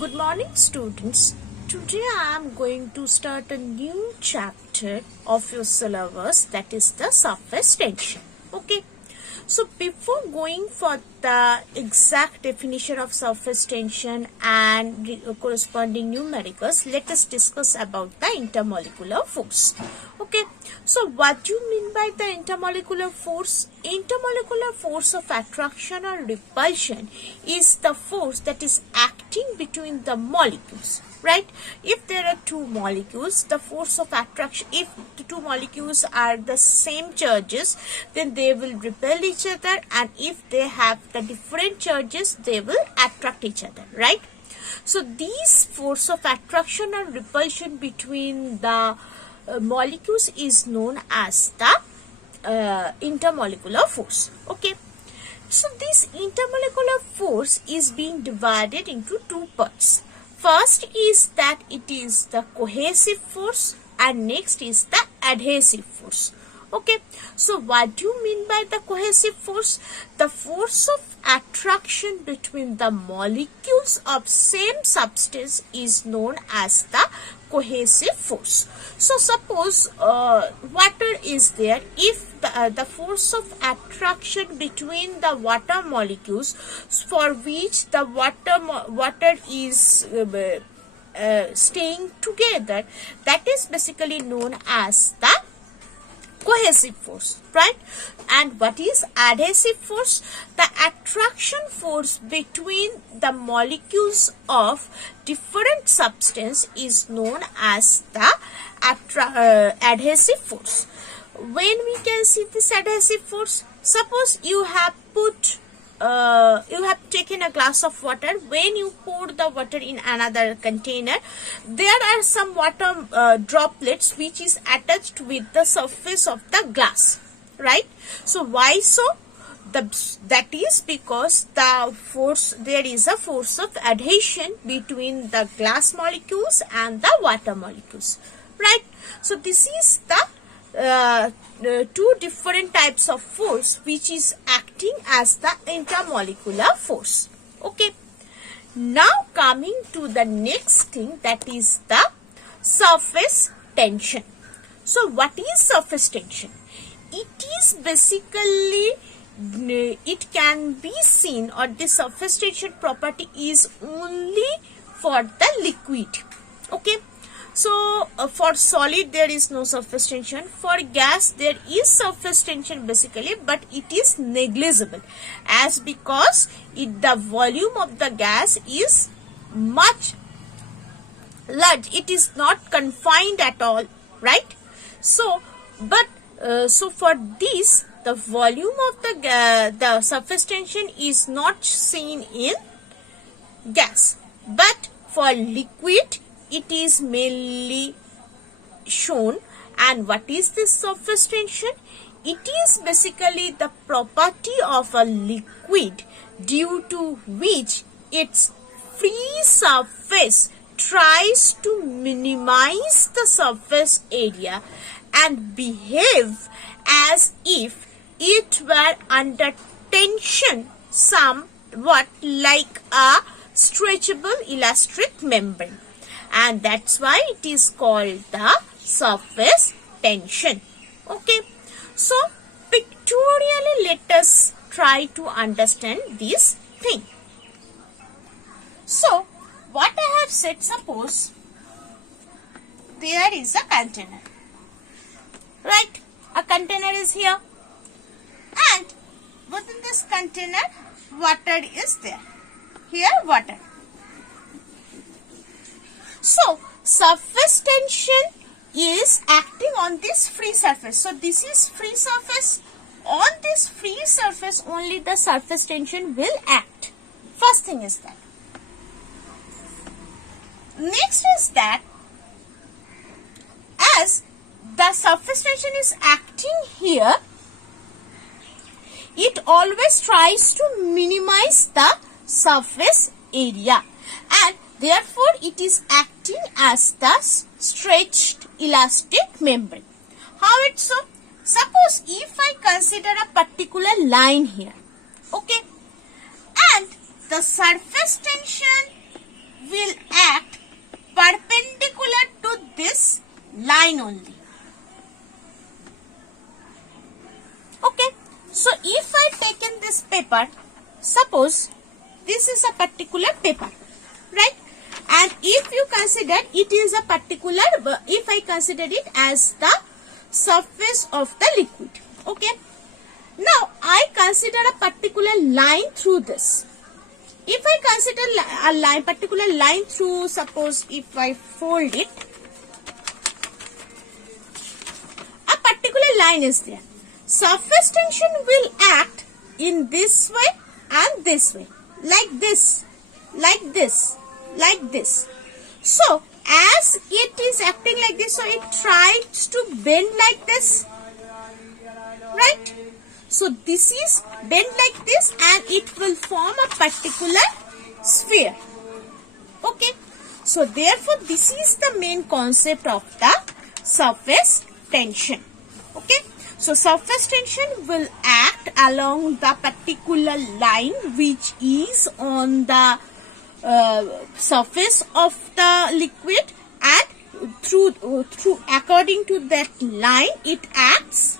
Good morning, students. Today I am going to start a new chapter of your syllabus, that is the surface tension. Okay. So before going for the exact definition of surface tension and corresponding numericals, let us discuss about the intermolecular force. Okay. So what do you mean by the intermolecular force? Intermolecular force of attraction or repulsion is the force that is acting between the molecules. Right? If there are two molecules, the force of attraction, if the two molecules are the same charges, then they will repel each other, and if they have the different charges, they will attract each other, right? So these force of attraction or repulsion between the molecules is known as the intermolecular force. Okay. So this intermolecular force is being divided into two parts. First is that it is the cohesive force and next is the adhesive force. Okay, so what do you mean by the cohesive force? The force of attraction between the molecules of same substance is known as the cohesive force. So suppose water is there. If the force of attraction between the water molecules for which the water is staying together, that is basically known as the cohesive force, right? And what is adhesive force? The attraction force between the molecules of different substance is known as the adhesive force. When we can see this adhesive force? Suppose you have taken a glass of water. When you pour the water in another container, there are some water droplets which is attached with the surface of the glass, right? So why so? That is because there is a force of adhesion between the glass molecules and the water molecules, right? So this is the two different types of force which is acting as the intermolecular force. Okay. Now coming to the next thing, that is the surface tension. So what is surface tension? It is basically, it can be seen, or the surface tension property is only for the liquid. Okay. So for solid there is no surface tension. For gas there is surface tension basically, but it is negligible, as because the volume of the gas is much large. It is not confined at all, right? So so for this, the volume of the surface tension is not seen in gas, but for liquid it is mainly shown. And what is this surface tension? It is basically the property of a liquid due to which its free surface tries to minimize the surface area and behave as if it were under tension, somewhat like a stretchable elastic membrane. And that's why it is called the surface tension. Okay. So pictorially let us try to understand this thing. So what I have said, suppose there is a container. Right? A container is here. And within this container water is there. Here water. So, surface tension is acting on this free surface. So, this is free surface. On this free surface, only the surface tension will act. First thing is that. Next is that, as the surface tension is acting here, it always tries to minimize the surface area. And therefore, it is acting as the stretched elastic membrane. How it so? Suppose if I consider a particular line here, okay, and the surface tension will line only. Okay, so if I take in this paper, suppose this is a particular paper, right? And if you consider it is a particular, if I consider it as the surface of the liquid, okay? Now I consider a particular line through this. If I consider a line, particular line through, suppose if I fold it, a particular line is there. Surface tension will act in this way and this way, like this, like this, like this. So as it is acting like this, so it tries to bend like this, right? So this is bent like this and it will form a particular sphere. Okay. So therefore this is the main concept of the surface tension. Okay. So surface tension will act along the particular line which is on the surface of the liquid, and through according to that line it acts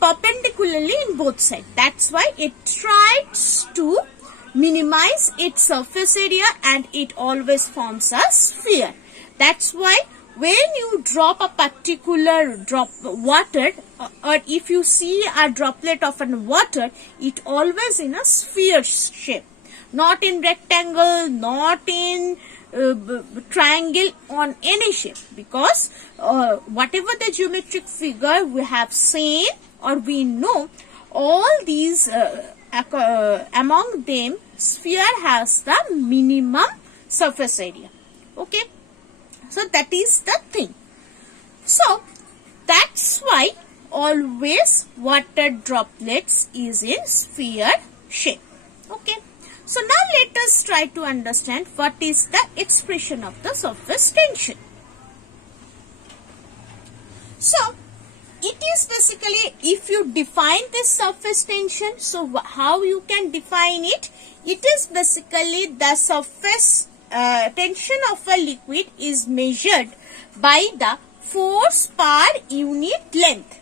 perpendicularly in both sides. That's why it tries to minimize its surface area and it always forms a sphere. That's why when you drop a particular drop water, or if you see a droplet of water, it always in a sphere shape, not in rectangle, not in triangle, on any shape, because whatever the geometric figure we have seen or we know, all these among them sphere has the minimum surface area. Okay, so that is the thing. So that's why always water droplets is in sphere shape. Okay, so now let us try to understand what is the expression of the surface tension. So it is basically, if you define this surface tension, so how you can define it? It is basically the surface tension of a liquid is measured by the force per unit length.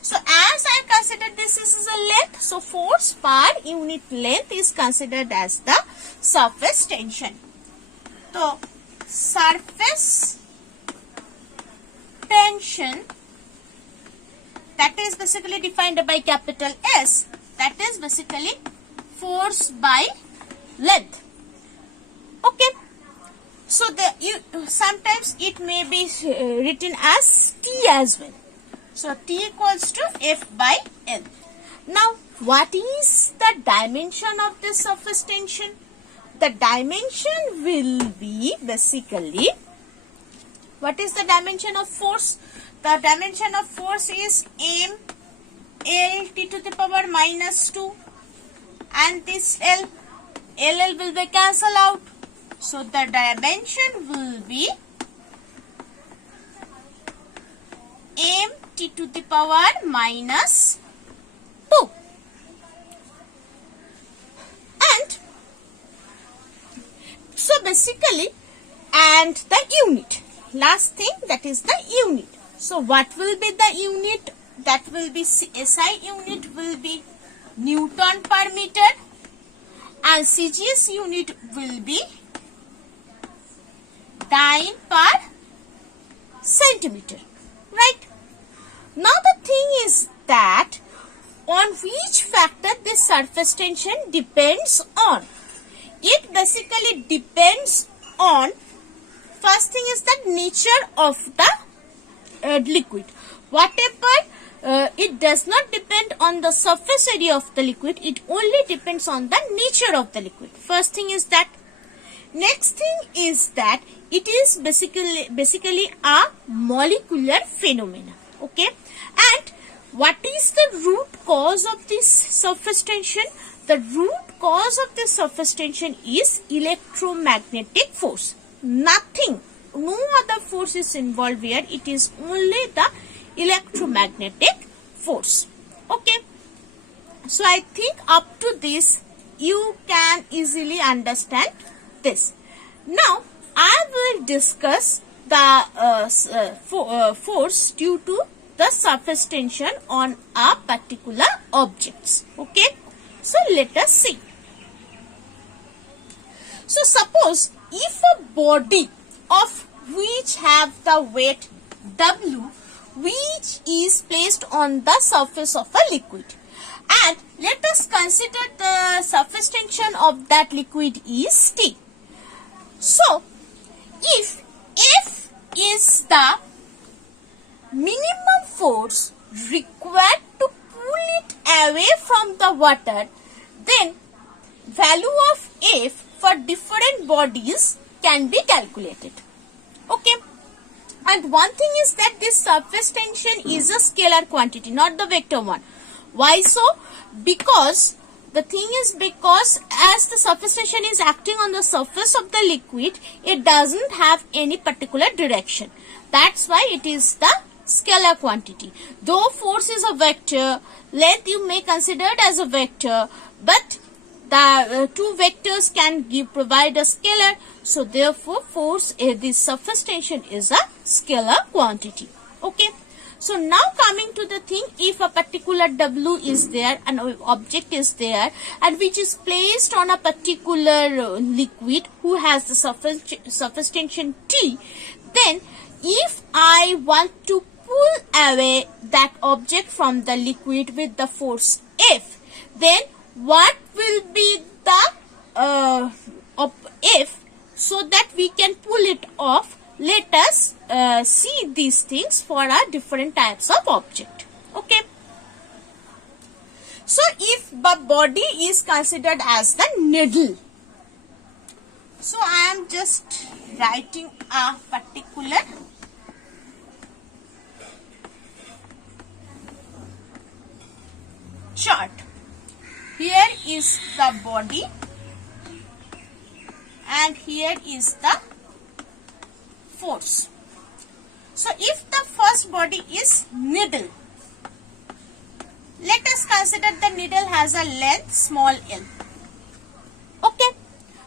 So as I consider this is a length, so force per unit length is considered as the surface tension. So surface tension, that is basically defined by capital S, that is basically force by length. Okay, so sometimes it may be written as T as well. So T equals to F by L. Now what is the dimension of this surface tension? The dimension will be basically, what is the dimension of force? The dimension of force is m L T to the power minus 2, and this L will be cancelled out. So the dimension will be m T to the power minus 2. And so basically, and the unit, last thing, that is the unit. So what will be the unit? That will be SI unit will be Newton per meter, and CGS unit will be dyne per centimeter, right? Now the thing is that on which factor this surface tension depends on. It basically depends on, first thing is the nature of the liquid. Whatever, it does not depend on the surface area of the liquid, it only depends on the nature of the liquid. First thing is that. Next thing is that it is basically a molecular phenomena. Okay, and what is the root cause of this surface tension? The root cause of this surface tension is electromagnetic force. Nothing, no other force is involved here. It is only the electromagnetic force. Okay, so I think up to this you can easily understand this. Now I will discuss the force due to the surface tension on a particular objects. Okay, so let us see. So suppose if a body of which have the weight W, which is placed on the surface of a liquid, and let us consider the surface tension of that liquid is T. So if F is the minimum force required to pull it away from the water, then value of F for different bodies can be calculated. Okay, and one thing is that this surface tension is a scalar quantity, not the vector one. Why so? Because the thing is, because as the surface tension is acting on the surface of the liquid, it doesn't have any particular direction. That's why it is the scalar quantity. Though force is a vector, length you may consider it as a vector, but the two vectors can provide a scalar. So therefore force, this surface tension is a scalar quantity. Okay. So now coming to the thing, if a particular W is there, an object is there, and which is placed on a particular liquid who has the surface tension T, then if I want to pull away that object from the liquid with the force F, then what will be the F, so that we can pull it off? Let us see these things for our different types of object. Okay. So if the body is considered as the needle, so I am just writing a particular chart. Here is the body and here is the force. So if the first body is needle, let us consider the needle has a length small l. Okay,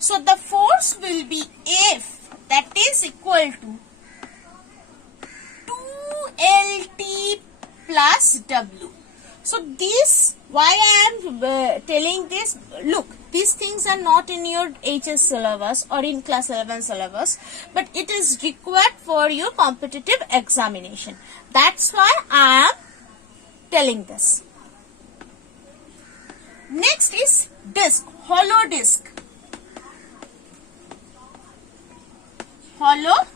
so the force will be F, that is equal to 2LT plus W. So this, why I am telling this, look, these things are not in your HS syllabus or in class 11 syllabus, but it is required for your competitive examination. That's why I am telling this. Next is disc, hollow disc. Hollow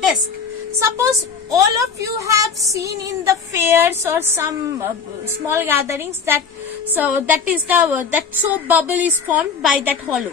disc. Suppose all of you have seen in the fairs or some small gatherings that that soap bubble is formed by that hollow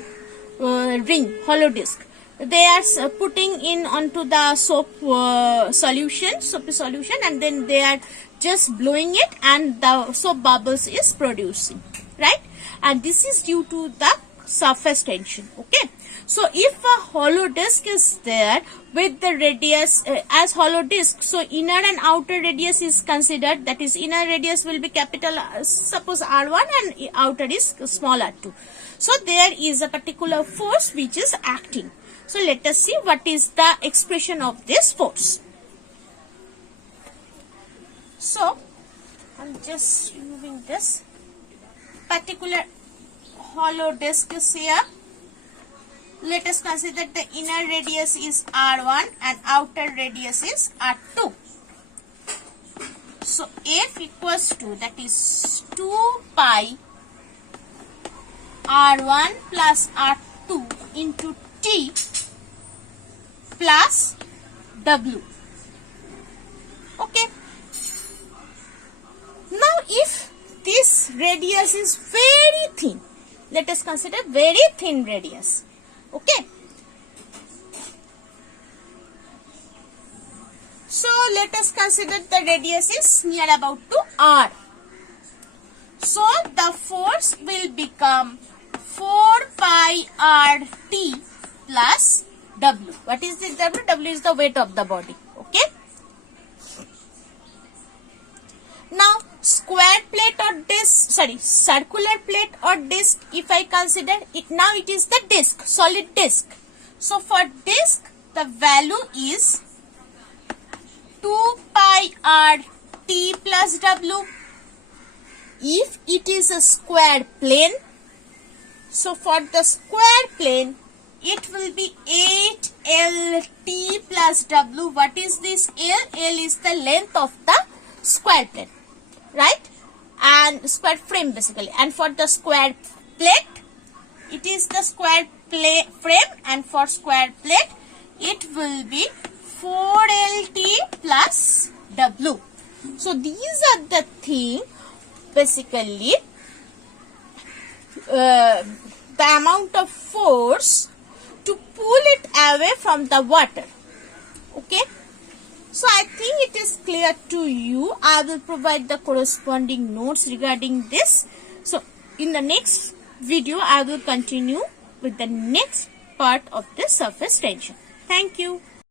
ring, hollow disc. They are putting in onto the soapy solution, and then they are just blowing it, and the soap bubbles is producing, right? And this is due to the surface tension. Okay. So if a hollow disc is there with the radius as hollow disc, so inner and outer radius is considered, that is inner radius will be capital suppose R1 and outer is small r2. So there is a particular force which is acting. So let us see what is the expression of this force. So I am just removing this particular hollow disc is here. Let us consider the inner radius is R1 and outer radius is R2. So F equals to, that is 2 pi R1 plus R2 into T plus W. Okay. Now if this radius is very thin, let us consider very thin radius. Okay. So let us consider the radius is near about to R. So the force will become 4 pi RT plus W. What is this W? W is the weight of the body. Okay. Now square plate or disc, circular plate or disc, if I consider it, now it is the disc, solid disc. So for disc, the value is 2 pi r t plus w. If it is a square plane, so for the square plane, it will be 8 lt plus w. What is this L? L is the length of the square plane, right? And square frame basically. And for the square plate, it is the square frame, and for square plate, it will be 4 lt plus w. So these are the things basically, the amount of force to pull it away from the water. Okay, so I think it is clear to you. I will provide the corresponding notes regarding this. So in the next video, I will continue with the next part of the surface tension. Thank you.